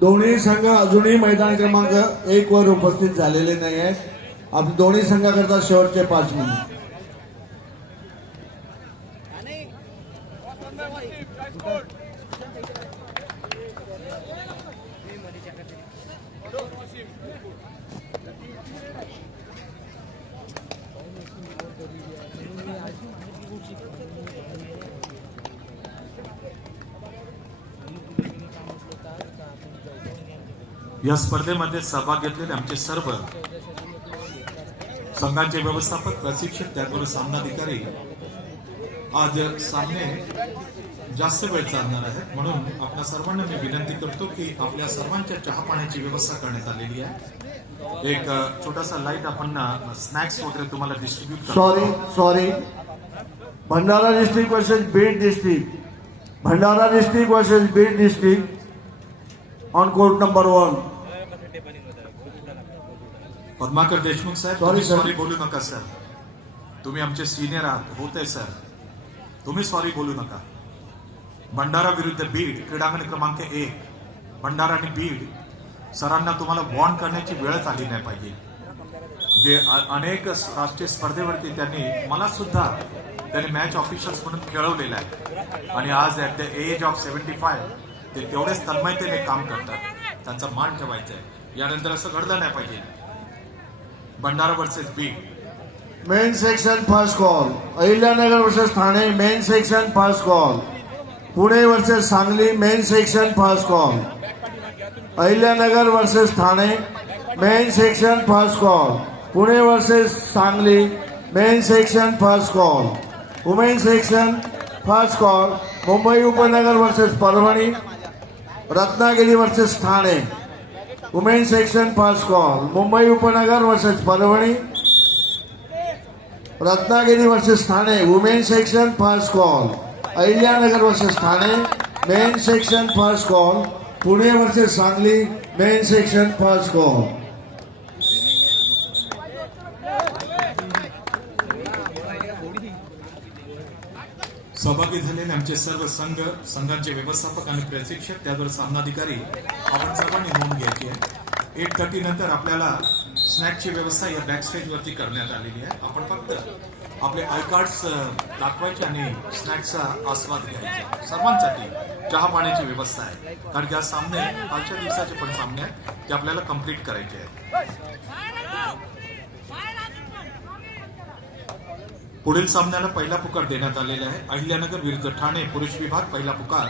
दोन्ही संघ अजूनही मैदान क्रमांक 1 वर उपस्थित झालेले नाही आहेत। आपण दोन्ही संघाकरता शेवटचे 5 मिनिट। या स्पर्धेमध्ये सहभाग घेतलेले आमचे सर्व संघाचे व्यवस्थापक, प्रशिक्षक, त्याचबरोबर सामनाधिकारी आज सामने जास्त वेळ चालणार आहेत, म्हणून आपल्या सर्वांना मी विनंती करतो की आपल्या सर्वांच्या चहा पाण्याची व्यवस्था करण्यात आलेली आहे। एक छोटासा लाईट आपण स्नॅक्स वगैरे तुम्हाला distribute sorry Bhandara district versus Beed district. Bhandara district versus Beed district on court number 1। Padmakar Deshmukh साहेब, सॉरी बोलू नका सर, तुम्ही आमचे सिनियर आहात, होते सर, तुम्ही सॉरी बोलू नका। भंडारा विरुद्ध बीड क्रीडांगण क्रमांक 1, भंडारा आणि बीड सरांना तुम्हाला वॉर्न करण्याची वेळच आली नाही पाहिजे। जे अनेक राष्ट्रीय स्पर्धेवरती त्यांनी मला सुद्धा त्यांनी मॅच ऑफिशियल्स म्हणून खेळवलेलं आहे आणि आज ॲट द एज ऑफ 75 ते तेवढेच तन्मयतेने काम करतात, त्यांचा मान ठेवायचा आहे। यानंतर असं घडलं नाही पाहिजे। Bhandara versus Beed men section first call. Ahilyanagar versus Thane men section first call. Pune versus Sangli men section first call. Ahilyanagar versus Thane men section first call. Pune versus Sangli men section first call. Women section first call. Mumbai Upnagar versus Parbhani, Ratnagiri versus Thane women section first call. Mumbai Upnagar versus Parbhani, Ratnagiri versus Thane women section first call. Ahilyanagar versus Thane men section first call. Pune versus Sangli men section first call. सहभागी झालेले आमचे सर्व संघांचे व्यवस्थापक आणि प्रशिक्षक, त्याचबरोबर सामनाधिकारी आपण सर्वांनी नोंद घ्यायची आहे। 8:30 नंतर आपल्याला स्नॅक्सची व्यवस्था या बॅक स्टेज वरती करण्यात आलेली आहे। आपण फक्त आपले आय कार्ड्स दाखवायचे आणि स्नॅक्सचा आस्वाद घ्यायचा। सर्वांसाठी चहा पाण्याची व्यवस्था आहे, कारण की आज सामने कालच्या दिवसाचे पण सामने आहेत ते आपल्याला कंप्लीट करायचे आहेत। पुढील सामन्याला पहिला पुकार देण्यात आलेला आहे। अहिल्यानगर विरुद्ध ठाणे पुरुष विभाग पहिला पुकार,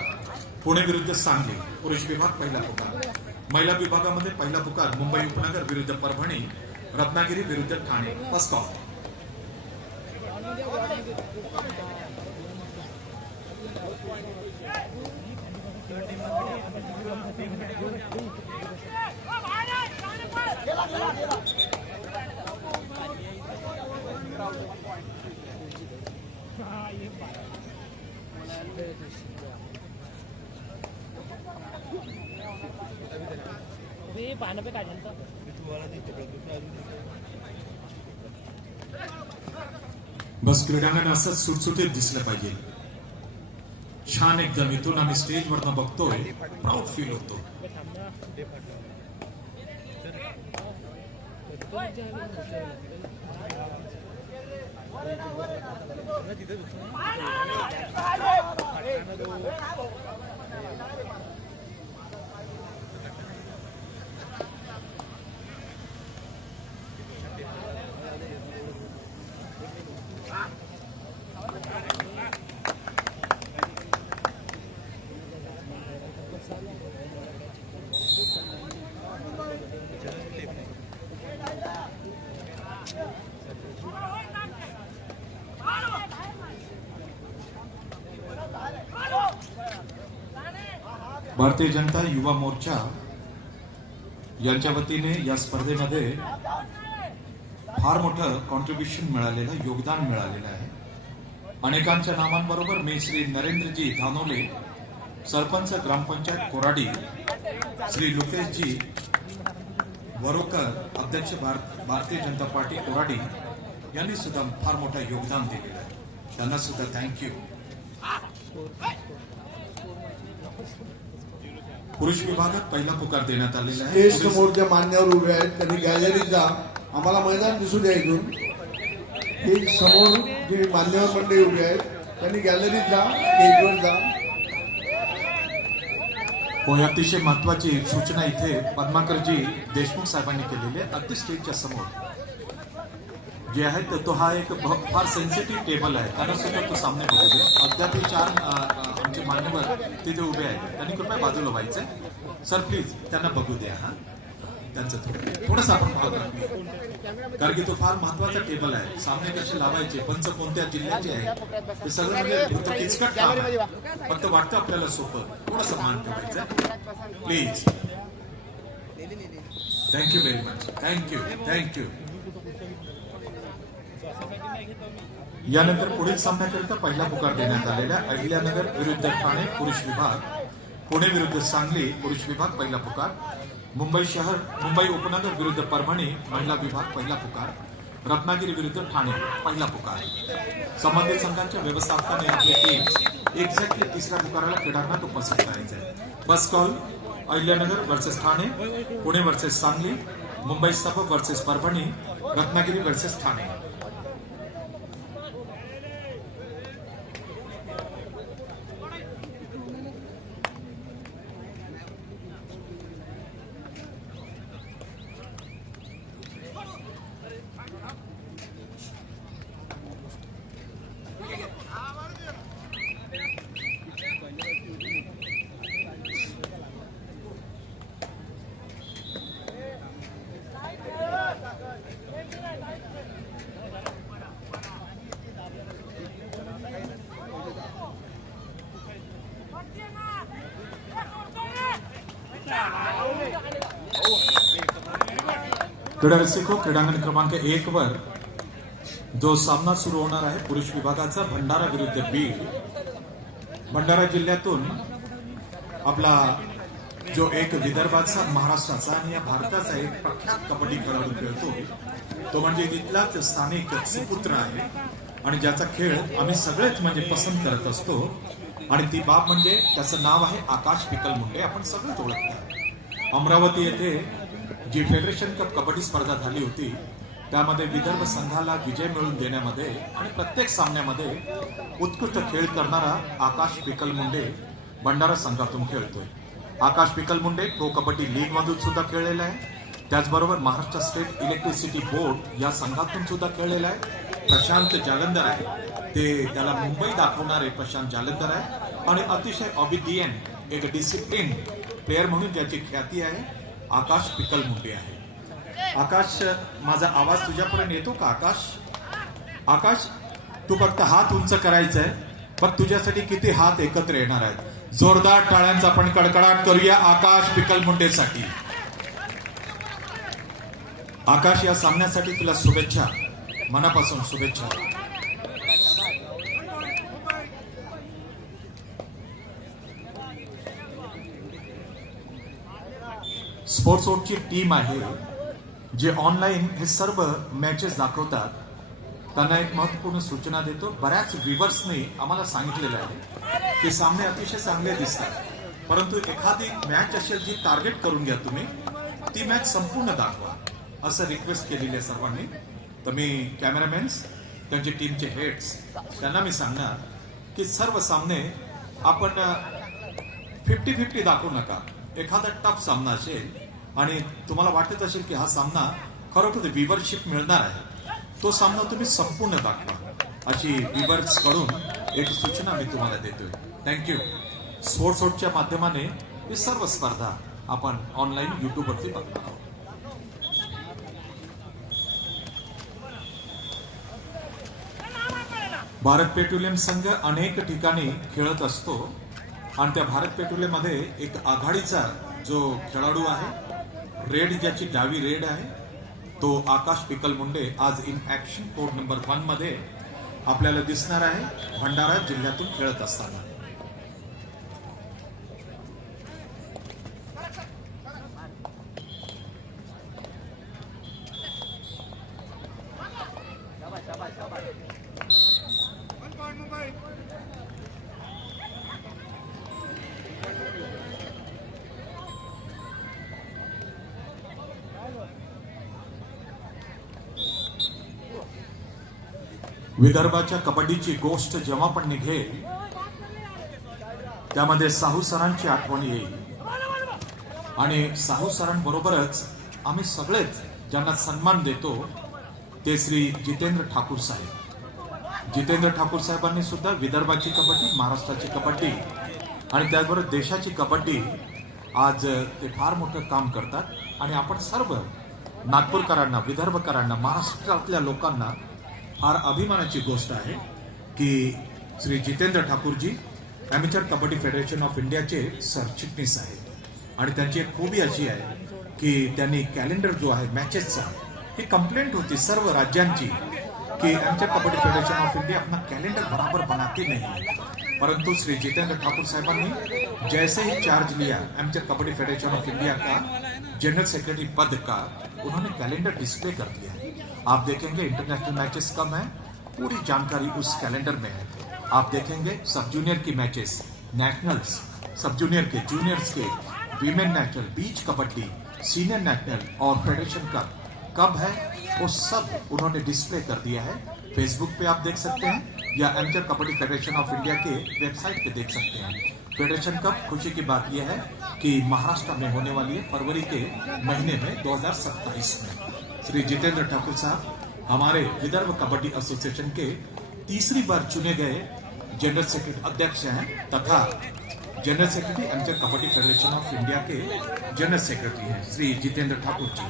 पुणे विरुद्ध सांगली पुरुष विभाग पहिला पुकार। महिला विभागामध्ये पहिला पुकार मुंबई उपनगर विरुद्ध परभणी, रत्नागिरी विरुद्ध ठाणे। First call. बस क्रीडांगण असं सुटसुटीत दिसलं पाहिजे, छान एकदम। इथून आम्ही स्टेजवरनं बघतोय, प्राऊड फील होतो। भारतीय जनता युवा मोर्चा यांच्या वतीने या स्पर्धेमध्ये फार मोठं कॉन्ट्रीब्युशन मिळालेलं, योगदान मिळालेलं आहे। अनेकांच्या नावांबरोबर मी श्री नरेंद्रजी धानोले, सरपंच ग्रामपंचायत कोराडी, श्री लुकेशजी वरोकर, अध्यक्ष भारतीय जनता पार्टी कोराडी यांनी सुद्धा फार मोठं योगदान दिलेलं आहे, त्यांना सुद्धा थँक्यू। पुरुष विभागात पहिला पुकार देण्यात आलेला आहे. स्टेज समोर जे मान्यवर उभे आहेत त्यांनी गॅलरीत जा. आम्हाला मैदान दिसू द्या इथून. ही समोर जी मान्यवर मंडळी उभी आहेत त्यांनी गॅलरीत जा, स्टेजवर जा. होय, अतिशय महत्वाची सूचना इथे पद्माकरजी देशमुख साहेबांनी केलेली आहे. अगदी स्टेजच्या समोर जे आहे तो हा एक फार सेन्सिटिव्ह टेबल आहे. त्यांना सुद्धा तो सामने बघू दे. अद्याप हे 4 आमचे मान्यवर तिथे उभे आहेत. त्यांनी कृपया बाजूला व्हायचंय. सर प्लीज त्यांना बघू द्या. हा त्यांचं थोडंसं आपण भाग राखूया, कारण की तो फार महत्वाचा टेबल आहे. सामने कसे लावायचे, पंच कोणत्या जिल्ह्याचे आहे, ते सगळं म्हणजे किचकट काम आहे. फक्त वाटतं आपल्याला सोपं. थोडंसं मान ठेवायचं please. Thank you very much. Thank you. यानंतर पुढील सामन्याकरिता पहिला पुकार देण्यात आलेला अहिल्यानगर विरुद्ध ठाणे पुरुष विभाग, पुणे विरुद्ध सांगली पुरुष विभाग पहिला पुकार, मुंबई उपनगर विरुद्ध परभणी महिला विभाग पहिला पुकार, रत्नागिरी विरुद्ध ठाणे पहिला पुकार. संबंधित संघांच्या व्यवस्थापकाने आपले टीम एक्झॅक्टली तिसऱ्या पुकाराला क्रीडांगणात उपस्थित करायचे आहे. First call Ahilyanagar versus Thane, Pune versus Sangli, Mumbai sub versus Parbhani, Ratnagiri versus Thane. क्रीडा रसिको, क्रीडांगण क्रमांक 1 वर जो सामना सुरू होणार आहे पुरुष विभागाचा भंडारा विरुद्ध बीड. भंडारा जिल्ह्यातून आपला जो एक विदर्भाचा, महाराष्ट्राचा आणि या भारताचा एक प्रख्यात कबड्डी खेळाडू खेळतो तो म्हणजे इथलाच स्थानिक सुपुत्र आहे आणि ज्याचा खेळ आम्ही सगळेच म्हणजे पसंत करत असतो. आणि ती बाब म्हणजे त्याचं नाव आहे आकाश पिकल मुंडे. आपण सगळेच ओळखतो. अमरावती येथे जी फेडरेशन कप कबड्डी स्पर्धा झाली होती त्यामध्ये विदर्भ संघाला विजय मिळवून देण्यामध्ये आणि प्रत्येक सामन्यामध्ये उत्कृष्ट खेळ करणारा आकाश पिकल मुंडे भंडारा संघातून खेळतोय. आकाश पिकल मुंडे प्रो कबड्डी लीग मधून सुद्धा खेळलेला आहे. त्याचबरोबर महाराष्ट्र स्टेट इलेक्ट्रिसिटी बोर्ड या संघातून सुद्धा खेळलेला आहे. प्रशांत जालंधर आहे, ते त्याला मुंबई दाखवणारे प्रशांत जालंधर आहे आणि अतिशय ऑबिडियंट एक डिसिप्लिन प्लेअर म्हणून ज्याची ख्याती आहे आकाश पिकल मुंडे आहे. आकाश, माझा आवाज तुझ्यापर्यंत येतो का? आकाश, तू फक्त हात उंच करायचा आहे. बघ तुझ्यासाठी किती हात एकत्र येणार आहेत. जोरदार टाळ्यांचा आपण कडकडाट करूया आकाश पिकल मुंडेसाठी. आकाश, या सामन्यासाठी तुला शुभेच्छा, मनापासून शुभेच्छा. स्पोर्ट्स ओटची टीम आहे जे ऑनलाईन हे सर्व मॅचेस दाखवतात. त्यांना एक महत्वपूर्ण सूचना देतो. बऱ्याच व्ह्युअर्सनी आम्हाला सांगितलेलं आहे की सामने अतिशय चांगले दिसतात, परंतु एखादी मॅच असेल जी टार्गेट करून घ्या तुम्ही, ती मॅच संपूर्ण दाखवा असं रिक्वेस्ट केलेली आहे सर्वांनी. तर मी कॅमेरामॅन्स, त्यांचे टीमचे हेड्स, त्यांना मी सांगणार की सर्व सामने आपण 50-50 दाखवू नका. एखादा टफ सामना असेल आणि तुम्हाला वाटत असेल की हा सामना खरोखर व्ह्युअरशिप मिळणार आहे, तो सामना तुम्ही संपूर्ण दाखवा अशी व्ह्युअर्स कडून एक सूचना मी तुम्हाला देतोय. थँक्यू. स्पोर्ट्स ओटच्या माध्यमाने ही सर्व स्पर्धा आपण ऑनलाईन युट्यूबवरती बघणार आहोत. भारत पेट्रोलियम संघ अनेक ठिकाणी खेळत असतो आणि त्या भारत पेट्रोलियम मध्ये एक आघाडीचा जो खेळाडू आहे, रेड ज्याची डावी रेड आहे, तो आकाश पिकल मुंडे आज इन ऍक्शन कोड नंबर 1 मध्ये आपल्याला दिसणार आहे भंडारा जिल्ह्यातून खेळत असताना. विदर्भाच्या कबड्डीची गोष्ट जेव्हा पण निघेल त्यामध्ये साहू सरांची आठवण येईल आणि साहू सरांबरोबरच आम्ही सगळेच ज्यांना सन्मान देतो ते श्री जितेंद्र ठाकूर साहेब. जितेंद्र ठाकूर साहेबांनी सुद्धा विदर्भाची कबड्डी, महाराष्ट्राची कबड्डी आणि त्याचबरोबर देशाची कबड्डी आज ते फार मोठं काम करतात आणि आपण सर्व नागपूरकरांना, विदर्भकरांना, महाराष्ट्रातल्या लोकांना फार अभिमानाची गोष्ट आहे की Shri Jitendra Thakurji amateur kabaddi federation of इंडियाचे सरचिटणीस आहेत आणि त्यांची एक खूबी अशी आहे की त्यांनी कॅलेंडर जो आहे मॅचेसचा, ही कंप्लेंट होती सर्व राज्यांची कि amateur kabaddi federation of India अपना कैलेंडर बराबर बनाती नहीं, परंतु श्री जितेंद्र ठाकुर साहबानी जैसे ही चार्ज लिया एमचर कबड्डी फेडरेशन ऑफ इंडिया का जनरल सेक्रेटरी पद का, उन्होंने कैलेंडर डिस्प्ले कर दिया है. आप देखेंगे इंटरनेशनल मैचेस कब हैं, पूरी जानकारी उस कैलेंडर में है. आप देखेंगे सब जूनियर की मैचेस, नेशनल्स, सब जूनियर के, जूनियर्स के, women national, beach kabaddi, senior national और फेडरेशन कप कब है, वो सब उन्होंने डिस्प्ले कर दिया है. फेसबुक पे आप देख सकते हैं या amateur kabaddi federation of India के वेबसाइट पे देख सकते हैं. फेडरेशन कप, खुशी की बात यह है कि महाराष्ट्र में होने वाली है फरवरी के महीने में 2027 में. श्री जितेंद्र ठाकुर साहब हमारे विदर्भ कबड्डी एसोसिएशन के तीसरी बार चुने गए जनरल सेक्रेटरी अध्यक्ष हैं तथा general secretary amateur kabaddi federation of India के जनरल सेक्रेटरी हैं श्री जितेंद्र ठाकुर जी.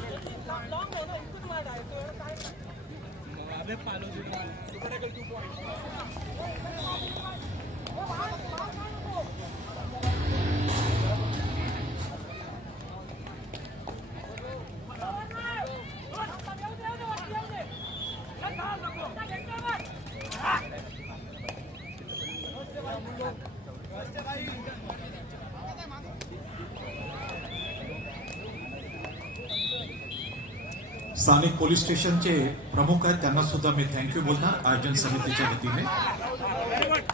स्थानिक पोलीस स्टेशनचे प्रमुख आहेत त्यांना सुद्धा मी थँक्यू बोलणार आयोजन समितीच्या वतीने.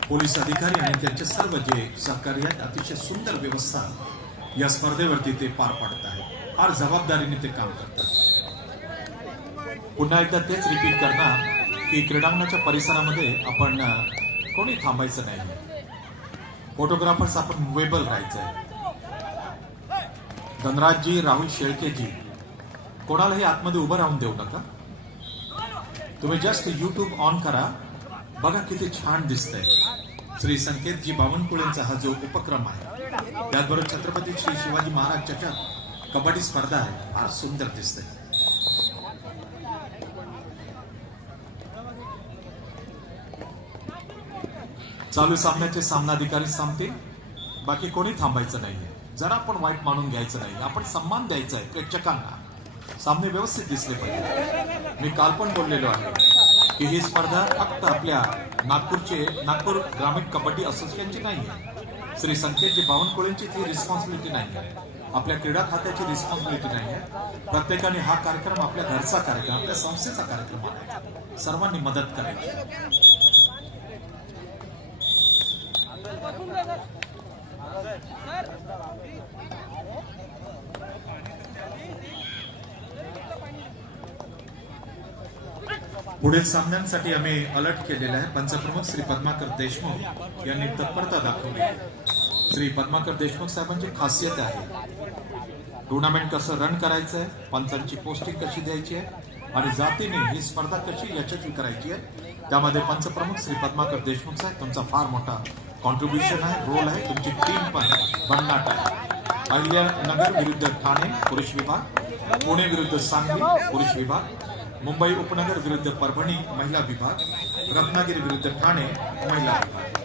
पोलीस अधिकारी आणि त्यांचे सर्व जे सहकारी आहेत, अतिशय सुंदर व्यवस्था या स्पर्धेवरती ते पार पाडत आहेत, फार जबाबदारीने ते काम करतात. पुन्हा एकदा तेच रिपीट करणार की क्रीडांगणाच्या परिसरामध्ये आपण कोणी थांबायचं नाही, फोटोग्राफर्स आपण मुवेबल राहायचंय. धनराजजी, राहुल शेळकेजी, कोणालाही आतमध्ये उभं राहून देऊ नका. तुम्ही जस्ट युट्यूब ऑन करा, बघा किती छान दिसतंय. श्री संकेतजी बावनकुळेंचा हा जो उपक्रम आहे, त्याचबरोबर छत्रपती श्री शिवाजी महाराज चषक कबड्डी स्पर्धा आहे, फार सुंदर दिसतंय. चालू सामन्याचे सामनाधिकारी थांबतील, बाकी कोणी थांबायचं नाहीये. जरा पण वाईट मानून घ्यायचं नाही, आपण सन्मान द्यायचा आहे प्रेक्षकांना. सामने व्यवस्थित दिसले पाहिजे. मी काल पण बोललेलो आहे की ही स्पर्धा फक्त आपल्या नागपूर ग्रामीण कबड्डी असोसिएशनची नाही आहे, श्री संकेतजी बावनकुळेंची ती रिस्पॉन्सिबिलिटी नाही आहे, आपल्या क्रीडा खात्याची रिस्पॉन्सिबिलिटी नाही आहे. प्रत्येकाने हा कार्यक्रम आपल्या घरचा कार्यक्रम, आपल्या संस्थेचा कार्यक्रम आहे, सर्वांनी मदत करायची. पुढील सामन्यांसाठी आम्ही अलर्ट केलेला आहे. पंचप्रमुख श्री पद्माकर देशमुख यांनी तत्परता दाखवली. श्री पद्माकर देशमुख साहेबांची खासियत आहे टुर्नामेंट कसं रन करायचं आहे, पंचांची पोस्टिंग कशी द्यायची आहे आणि जातीने ही स्पर्धा कशी यशस्वी करायची आहे, त्यामध्ये पंचप्रमुख श्री पद्माकर देशमुख साहेब तुमचा फार मोठा कॉन्ट्रीब्युशन आहे, रोल आहे. तुमची टीम पण भन्नाट आहे. अहिल्यानगर विरुद्ध ठाणे पुरुष विभाग, पुणे विरुद्ध सांगली पुरुष विभाग, मुंबई उपनगर विरुद्ध परभणी महिला विभाग, रत्नागिरी विरुद्ध ठाणे महिला विभाग.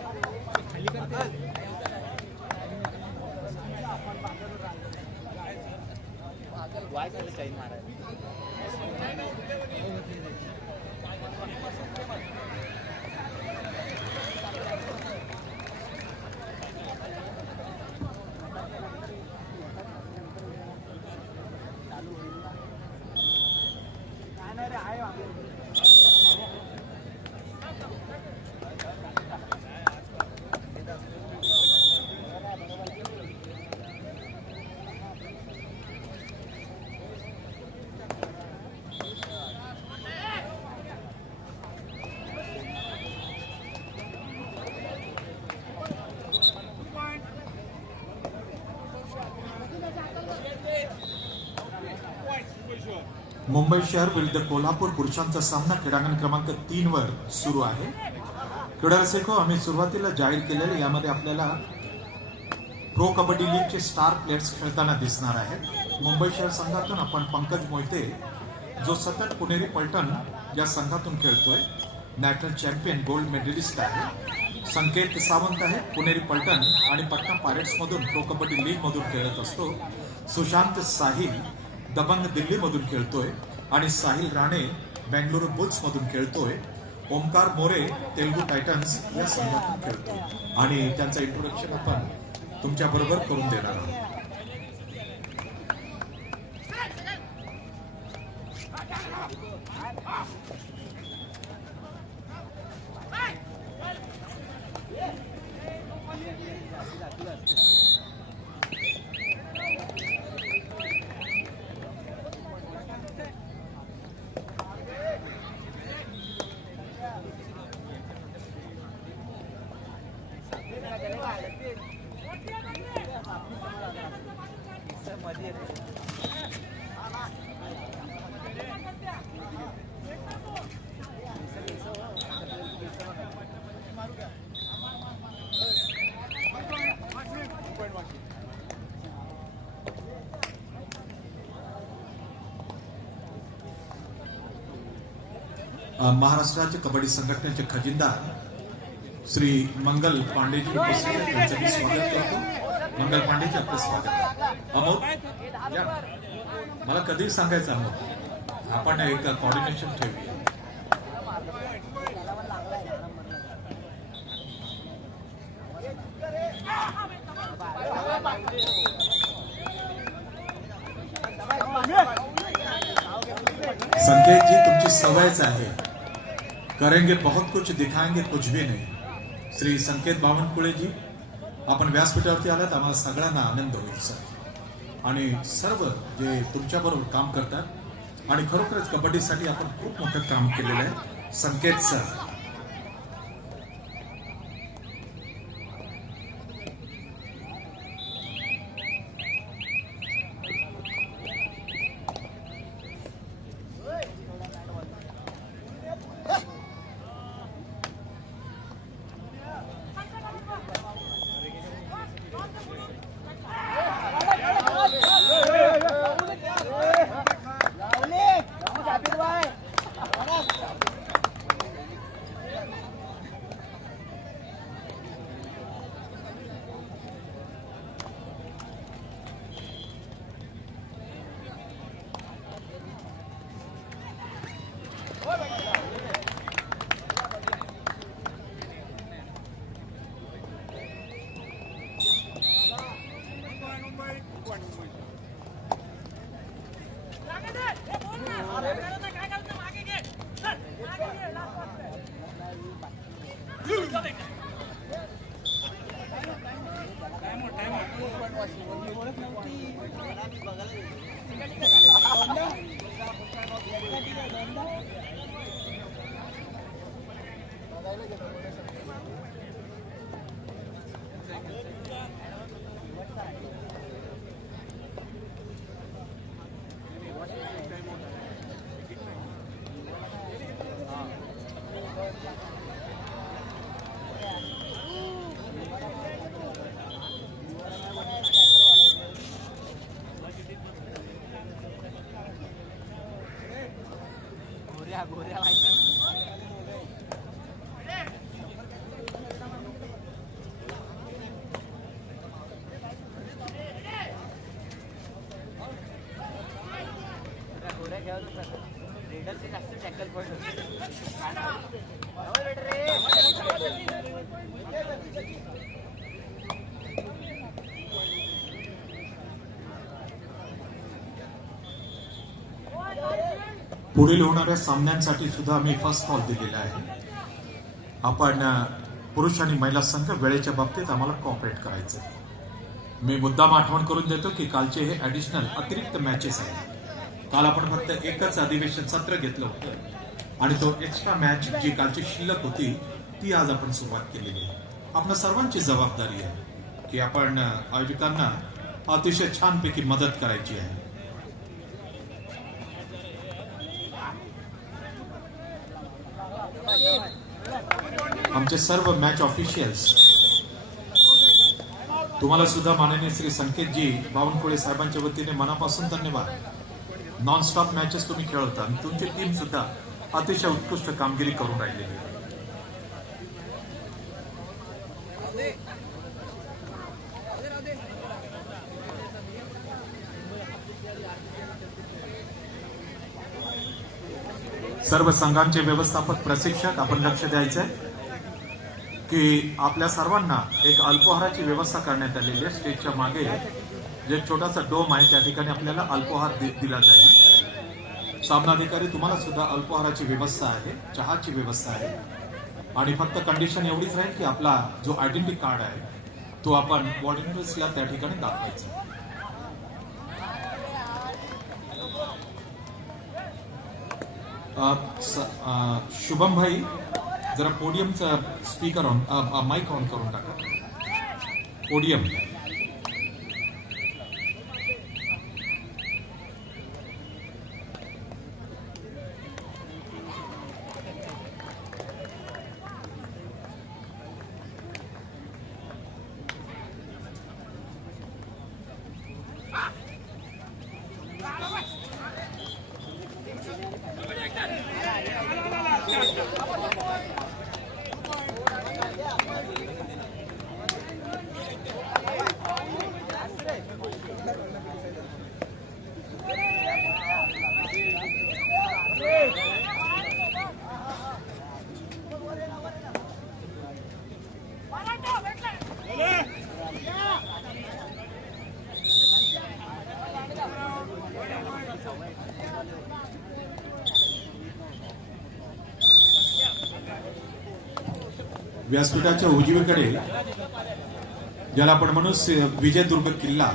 मुंबई शहर विरुद्ध कोल्हापूर पुरुषांचा सामना क्रीडांगण क्रमांक 3 वर सुरू आहे. क्रीडा रसिको, आम्ही सुरुवातीला जाहीर केलेले यामध्ये आपल्याला प्रो कबड्डी लीगचे स्टार प्लेयर्स खेळताना दिसणार आहेत. मुंबई शहर संघातून आपण पंकज मोहिते, जो सतत पुणेरी पलटण या संघातून खेळतोय, नॅशनल चॅम्पियन गोल्ड मेडलिस्ट आहे. संकेत सावंत आहे, पुणेरी पलटण आणि पटना पायरेट्स मधून प्रो कबड्डी लीग मधून खेळत असतो. सुशांत साहिल दबंग दिल्ली मधून खेळतोय आणि साहिल राणे बेंगळुरू बुल्स मधून खेळतोय. ओमकार मोरे तेलुगू टायटन्स या संघातून खेळतोय आणि त्यांचं इंट्रोडक्शन आपण तुमच्या बरोबर करून देणार आहोत. महाराष्ट्र राज्य कबड्डी संघटनेचे खजिनदार श्री मंगल पांडेजी उपस्थित आहेत. त्यांचं मी स्वागत करतो. मंगल पांडेजी, आपलं स्वागत. अमोल, या. मला कधी सांगायचं अमोल, आपण एक कॉर्डिनेशन ठेवूया. संकेत जी, तुमची सवयच आहे, करेंगे बहुत कुछ दिखाएंगे कुछ भी नहीं. श्री संकेत बावनकुळे जी, आपण व्यासपीठावरती आलात, आम्हाला सगळ्यांना आनंद होईल सर. आणि सर्व जे तुमच्याबरोबर काम करतात आणि खरोखरच कबड्डीसाठी आपण खूप मोठं काम केलेलं आहे. संकेत सर, पुढील होणाऱ्या सामन्यांसाठी सुद्धा आम्ही फर्स्ट कॉल दिलेला आहे. आपण पुरुष आणि महिला संघ वेळेच्या बाबतीत आम्हाला कॉपरेट करायचं. मी मुद्दाम आठवण करून देतो की कालचे हे ॲडिशनल अतिरिक्त मॅचेस आहेत. काल आपण फक्त एकच अधिवेशन सत्र घेतलं होतं आणि तो एक्स्ट्रा मॅच जी कालची शिल्लक होती ती आज आपण सुरुवात केलेली आहे. आपल्या सर्वांची जबाबदारी आहे की आपण आयोजकांना अतिशय छानपैकी मदत करायची आहे. आमचे सर्व मॅच ऑफिशियल्स, तुम्हाला सुद्धा माननीय श्री संकेतजी बावनकुळे साहेबांच्या वतीने मनापासून धन्यवाद. नॉन स्टॉप मॅचेस तुम्ही खेळवता आणि तुमची टीम सुद्धा अतिशय उत्कृष्ट कामगिरी करून राहिलेली आहे. सर्व संघांचे व्यवस्थापक, प्रशिक्षक, आपण लक्ष द्यायचंय की आपल्या सर्वांना एक अल्पोहाराची व्यवस्था करण्यात आलेली आहे. स्टेजच्या मागे जे छोटासा डोम आहे त्या ठिकाणी आपल्याला अल्पोहार दिला जाईल. सामनाधिकारी, तुम्हाला सुद्धा अल्पोहाराची व्यवस्था आहे, चहाची व्यवस्था आहे आणि फक्त कंडिशन एवढीच राहील की आपला जो आयडेंटिटी कार्ड आहे तो आपण व्हॉलंटियर्सला त्या ठिकाणी दाखवायचा. शुभम भाई, जरा पोडियमचा स्पीकर ऑन, माइक ऑन करून टाका. पोडियम. व्यासपीठाच्या उजवीकडे, ज्याला आपण म्हणू विजयदुर्ग किल्ला,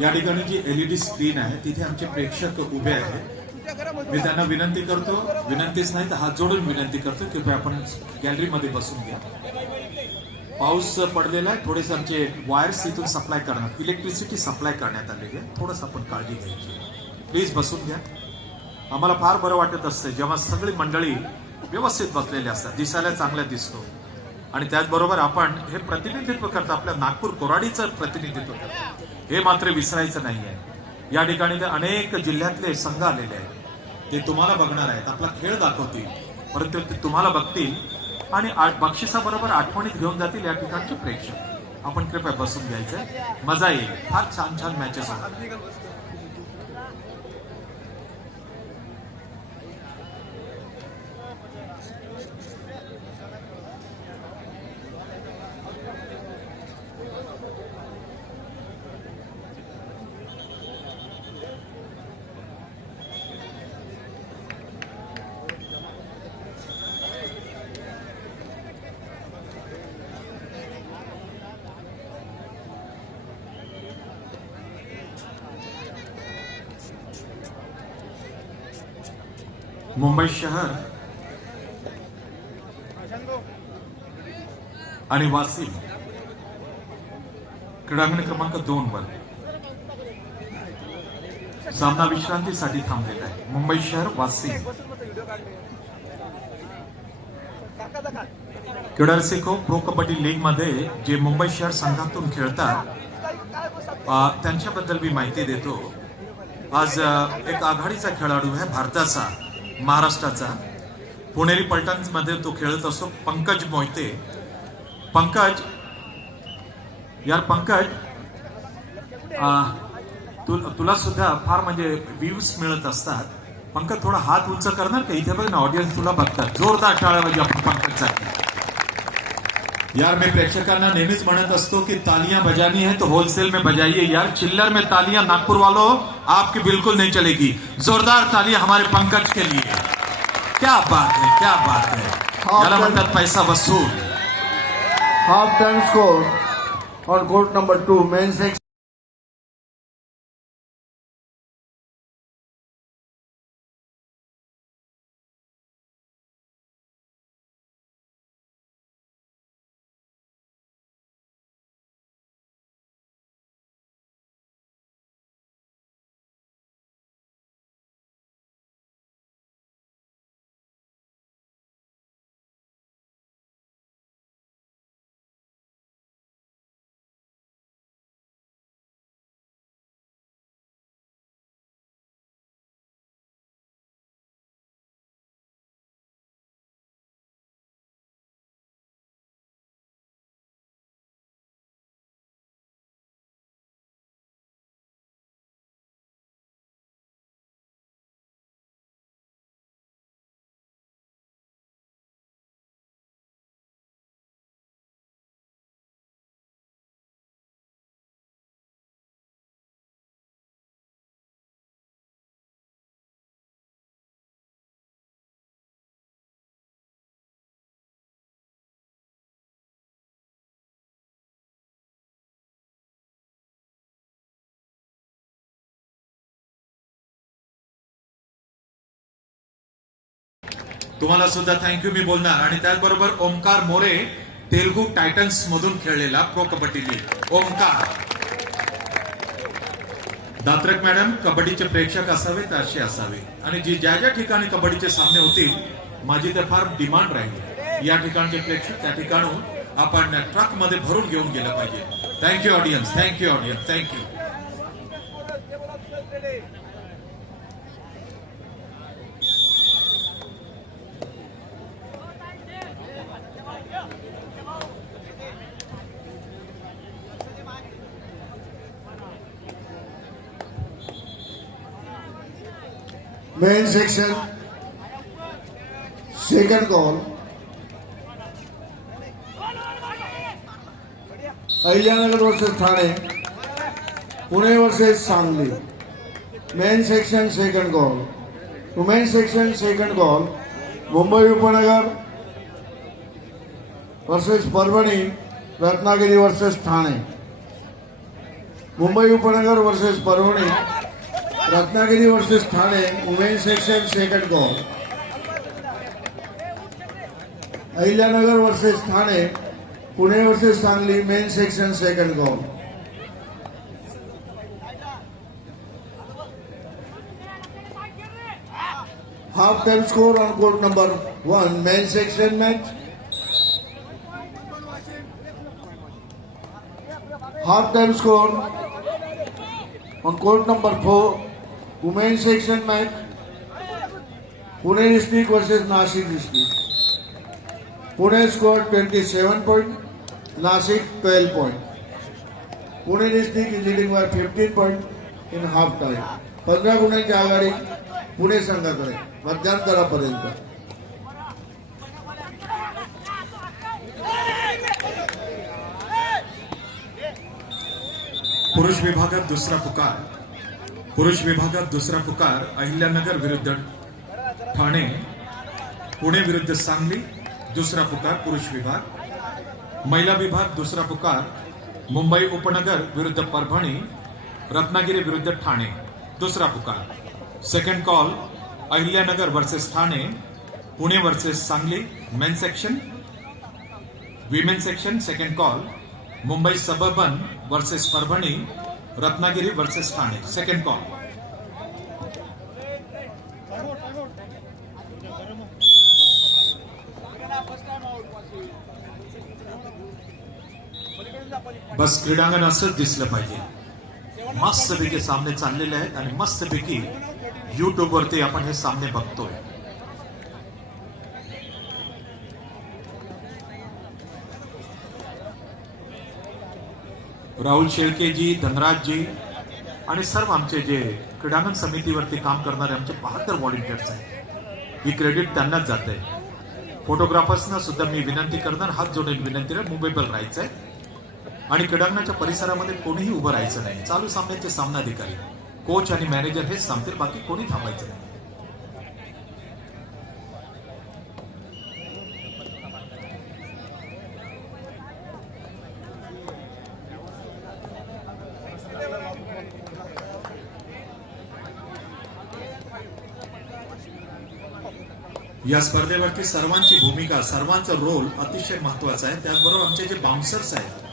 या ठिकाणी जी LED स्क्रीन आहे तिथे आमचे प्रेक्षक उभे आहेत. मी त्यांना विनंती करतो, विनंतीच नाही तर हात जोडून विनंती करतो की आपण गॅलरीमध्ये बसून घ्या. पाऊस पडलेला आहे, थोडेसे आमचे वायर्स इथून सप्लाय करण्यात, इलेक्ट्रिसिटी सप्लाय करण्यात आलेली आहे, थोडस आपण काळजी घ्यायची. प्लीज बसून घ्या. आम्हाला फार बरं वाटत असतं जेव्हा सगळी मंडळी व्यवस्थित बसलेली असतात, दिसायला चांगल्या दिसतो. आणि त्याचबरोबर आपण हे प्रतिनिधित्व करतो, आपल्या नागपूर कोराडीचं प्रतिनिधित्व करतो, हे मात्र विसरायचं नाहीये. या ठिकाणी अनेक जिल्ह्यातले संघ आलेले आहेत, ते तुम्हाला बघणार आहेत, आपला खेळ दाखवतील, परंतु ते तुम्हाला बघतील आणि बक्षिसाबरोबर आठवणीत घेऊन जातील या ठिकाणचे प्रेक्षक. आपण कृपया बसून घ्यायचं, मजा येईल. फार छान छान मॅचेस होतात. मुंबई शहर आणि वाशिम क्रीडांगण क्रमांक 2 वर सामना विश्रांतीसाठी थांबलेला आहे. मुंबई शहर वाशिम. क्रीडारसिको प्रो कबड्डी लीग मध्ये जे मुंबई शहर संघातून खेळतात त्यांच्याबद्दल मी माहिती देतो. आज एक आघाडीचा खेळाडू आहे भारताचा, महाराष्ट्राचा, पुणेरी पलटण मध्ये तो खेळत असतो, पंकज मोहिते. पंकज, यार पंकज, तुला सुद्धा फार म्हणजे व्ह्यूज मिळत असतात. पंकज थोडा हात उंच करणार का? इथे बघ ना, ऑडियन्स तुला बघतात. जोरदार टाळ्या म्हणजे आपण पंकजसाठी. यार मैं प्रेक्षकांना नेहमीच म्हणत असतो की तालियां बजानी है तो होलसेल में बजाइए यार, चिल्लर में तालियां नागपुर वालों आपकी बिल्कुल नहीं चलेगी. जोरदार तालियां हमारे पंकज के लिए. क्या बात है, क्या बात है. याला म्हणतात पैसा वसूल. Half time score on court number 2, men's section. तुम्हाला सुद्धा थँक्यू मी बोलणार. आणि त्याचबरोबर ओमकार मोरे, तेलुगू टायटन्स मधून खेळलेला pro kabaddi league. Omkar. Datrak madam, कबड्डीचे प्रेक्षक असावेत असे असावे. आणि ज्या ज्या ठिकाणी कबड्डीचे सामने होतील, माझी तर फार डिमांड राहील, या ठिकाणचे प्रेक्षक त्या ठिकाणून आपण ट्रक मध्ये भरून घेऊन गेलं पाहिजे. Thank you audience, thank you audience, thank you. Main section second call Ahilyanagar versus Thane, Pune versus Sangli. Men section second call. Women section second call Mumbai Upnagar versus Parbhani, Ratnagiri versus Thane. Mumbai Upnagar versus Parbhani, Ratnagiri versus Thane. Women section second call. Ahilyanagar versus Thane, Pune versus Sangli. Men section second call. Half time score on court number 1 men section match. Half time score on court number 4 women section match. Pune district versus Nashik district. Pune score 27 point, Nashik 12 point. Pune district is leading bye 15 point in half time. 15 गुणांची आघाडी पुणे संघाकडे मध्यांतरापर्यंत. पुरुष विभागात दुसरा पुकार. पुरुष विभागात दुसरा पुकार अहिल्यानगर विरुद्ध ठाणे, पुणे विरुद्ध सांगली. दुसरा पुकार पुरुष विभाग. महिला विभाग दुसरा पुकार मुंबई उपनगर विरुद्ध परभणी, रत्नागिरी विरुद्ध ठाणे. दुसरा पुकार. Second call Ahilyanagar versus Thane, Pune versus Sangli. Men section. Women section second call Mumbai suburban versus Parbhani, Ratnagiri versus Thane. Second call. बस क्रीडांगण असंच दिसलं पाहिजे. मस्तपैकी सामने चाललेले आहेत आणि मस्तपैकी युट्यूब वरती आपण हे सामने बघतोय. राहुल शेळकेजी, धनराजजी आणि सर्व आमचे जे क्रीडांगण समितीवरती काम करणारे आमचे 72 व्हॉलेंटियर्स आहेत, ही क्रेडिट त्यांनाच जात आहे. फोटोग्राफर्सना सुद्धा मी विनंती करणार, हात जोडून विनंती मोबाईल राहायचंय आणि क्रीडांगणाच्या परिसरामध्ये कोणीही उभं राहायचं नाही. चालू सामन्याचे सामनाधिकारी, कोच आणि मॅनेजर हेच सांगतील, बाकी कोणी थांबायचं नाही. या स्पर्धेवरती सर्वांची भूमिका, सर्वांचा रोल अतिशय महत्वाचा आहे. त्याचबरोबर आमचे जे बाउन्सर्स आहेत,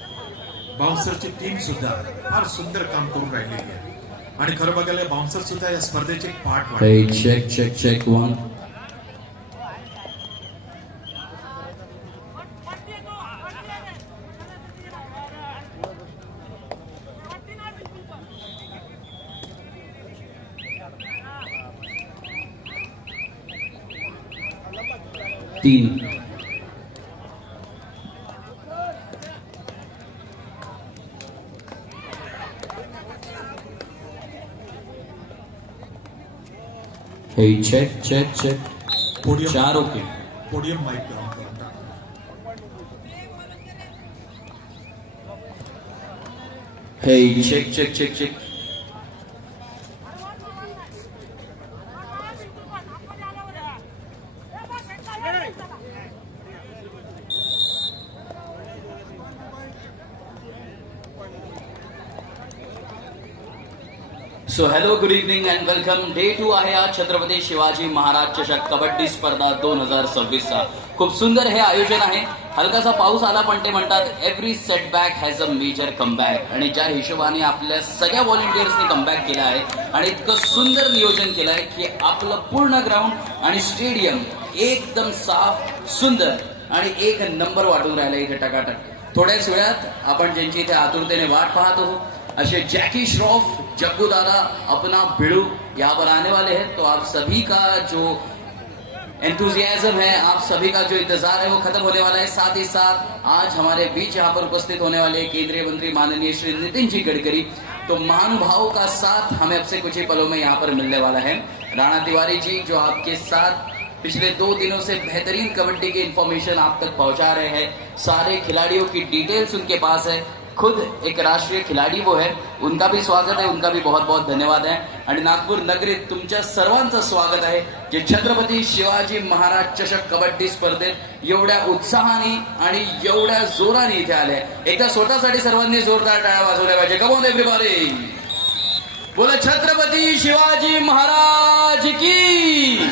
बाउन्सरची टीम सुद्धा फार सुंदर काम करून राहिलेली आहे. आणि खरं बघायला बाउन्सर सुद्धा या स्पर्धेचे पार्ट वाटले. Check check check 1. तीन. हे check check check. Podium 4 okay. Podium mike करून टाका. हे check check check check. So hello good evening and welcome. Day 2 आहे आज छत्रपती शिवाजी महाराज चषक कबड्डी स्पर्धा 2026 चा. खूप सुंदर हे आयोजन आहे. हलकासा पाऊस आला पण ते म्हणतात every setback has a major comeback. आणि ज्या हिशोबाने आपल्या सगळ्या व्हॉलेंटियर्सनी कमबॅक केला आहे आणि इतकं सुंदर नियोजन केलं आहे की आपलं पूर्ण ग्राउंड आणि स्टेडियम एकदम साफ सुंदर आणि एक नंबर वाटून राहिला इथे टकाटक. थोड्याच वेळात आपण ज्यांची इथे आतुरतेने वाट पाहतो अशे जैकी श्रॉफ, जग्गू दादा, अपना भिड़ू यहाँ पर आने वाले हैं. तो आप सभी का जो एंथुजियाज्म है, आप सभी का जो इंतजार है वो खत्म होने वाला है. साथ ही साथ आज हमारे बीच यहाँ पर उपस्थित होने वाले केंद्रीय मंत्री माननीय श्री नितिन जी गडकरी. तो महानुभाव का साथ हमें अब से कुछ ही पलों में यहाँ पर मिलने वाला है. राणा तिवारी जी जो आपके साथ पिछले 2 दिनों से बेहतरीन कबड्डी की इंफॉर्मेशन आप तक पहुंचा रहे हैं. सारे खिलाड़ियों की डिटेल्स उनके पास है. खुद एक राष्ट्रीय खिलाडी वो है. उनका भी स्वागत आहे, उनका भी बहुत बहुत धन्यवाद आहे. आणि नागपूर नगरीत तुमच्या सर्वांचं स्वागत आहे जे छत्रपती शिवाजी महाराज चषक कबड्डी स्पर्धेत एवढ्या उत्साहाने आणि एवढ्या जोराने इथे आले. एकदा स्वतःसाठी सर्वांनी जोरदार टाळ्या वाजवल्या पाहिजे. कम ऑन एव्हरीबॉडी, बोला छत्रपती शिवाजी महाराज की.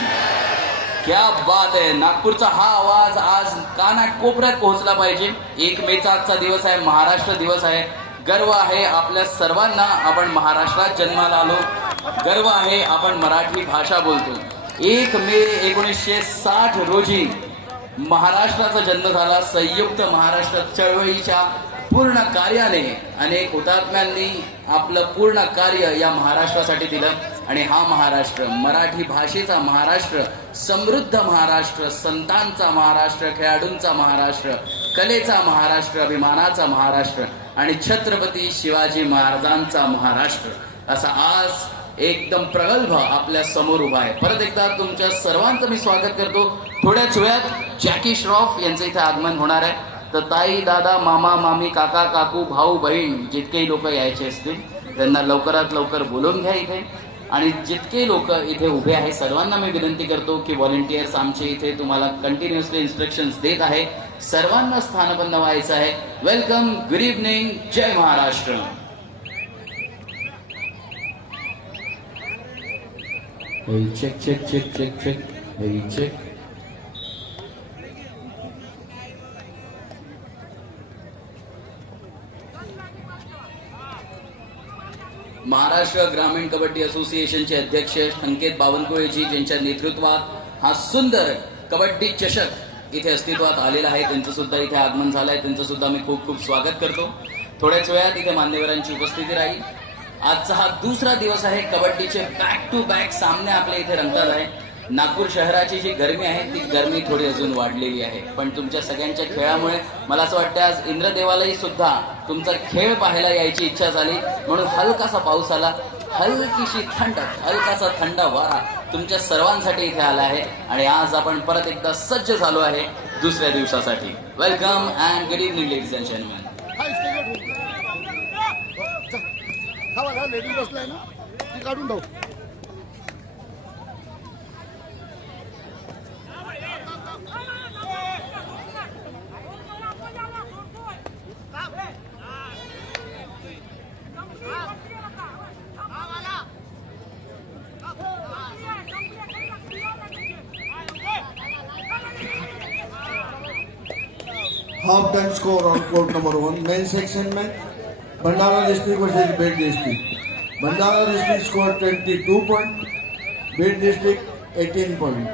क्या बात आहे. नागपूरचा हा आवाज आज काना कोपऱ्यात पोहोचला पाहिजे. 1 मेचा आजचा दिवस आहे, महाराष्ट्र दिवस आहे. गर्व आहे आपल्या सर्वांना, आपण महाराष्ट्रात जन्माला आलो. गर्व आहे आपण मराठी भाषा बोलतो. 1 मे 1960 रोजी महाराष्ट्राचा जन्म झाला. संयुक्त महाराष्ट्र चळवळीच्या पूर्ण कार्याने अनेक हुतात्म्यांनी आपलं पूर्ण कार्य या महाराष्ट्रासाठी दिलं. आणि हा महाराष्ट्र मराठी भाषेचा महाराष्ट्र, समृद्ध महाराष्ट्र, संतांचा महाराष्ट्र, खेळाडूंचा महाराष्ट्र, कलेचा महाराष्ट्र, अभिमानाचा महाराष्ट्र आणि छत्रपती शिवाजी महाराजांचा महाराष्ट्र असा आज एकदम प्रगल्भ आपल्या समोर उभा आहे. परत एकदा तुमच्या सर्वांचं मी स्वागत करतो. थोड्याच वेळात जॅकी श्रॉफ यांचं इथे आगमन होणार आहे. तर ताई, दादा, मामा, मामी, काका, काकू, भाऊ, बहीण जितकेही लोक यायचे असतील त्यांना लवकरात लवकर बोलवून घ्या इथे. आणि जितके लोक इथे उभे आहे सर्वांना मी विनंती करतो की व्हॉलेंटियर्स आमचे इथे तुम्हाला कंटिन्युअसली इन्स्ट्रक्शन्स देत आहे. सर्वांना स्थानपन्न व्हायचं आहे. Welcome, good evening, Jai Maharashtra. Hey, check. Hey, check. Maharashtra ग्रामीण कबड्डी असोसिएशनचे अध्यक्ष संकेत बावनकुळेजी ज्यांच्या नेतृत्वात हा सुंदर कबड्डी चषक इथे अस्तित्वात आलेला आहे, त्यांचं सुद्धा इथे आगमन झालंय. त्यांचं सुद्धा मी खूप खूप स्वागत करतो. थोड्याच वेळात इथे मान्यवरांची उपस्थिती राहील. आजचा हा दुसरा दिवस आहे. कबड्डीचे बॅक टू बॅक सामने आपल्या इथे रंगतात आहे. नागपूर शहराची जी गरमी आहे ती गरमी थोडी अजून वाढलेली आहे. पण तुमच्या सगळ्यांच्या खेळामुळे मला असं वाटतं आज इंद्रदेवालाही सुद्धा तुमचा खेळ पाहायला यायची इच्छा झाली. म्हणून हलकासा पाऊस आला, हलकीशी हलकासा थंड वारा तुमच्या सर्वांसाठी इथे आला आहे. आणि आज आपण परत एकदा सज्ज झालो आहे दुसऱ्या दिवसासाठी. Welcome and good evening ladies and gentleman. Ladies बसलाय ना, ती काढून जाऊ. Half time score on court number 1 men section में भंडारा डिस्ट्रिक्ट वर्सेस बेट district. Bhandara district score 22 point, बेट district 18 point.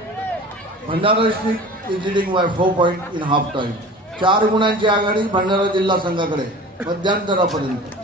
Bhandara district is leading by 4 point in half time. 4 गुणांची आघाडी भंडारा जिल्हा संघाकडे मध्यांतरापर्यंत.